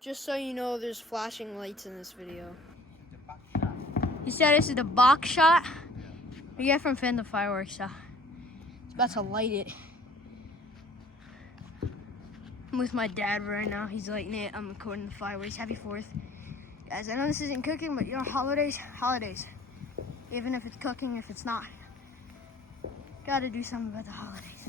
Just so you know, there's flashing lights in this video. He said this is the box shot we get from Phantom Fireworks, so he's about to light it. I'm with my dad right now. He's lighting it. I'm recording the fireworks. Happy 4th. Guys, I know this isn't cooking, but you know, holidays. Even if it's cooking, if it's not. Gotta do something about the holidays.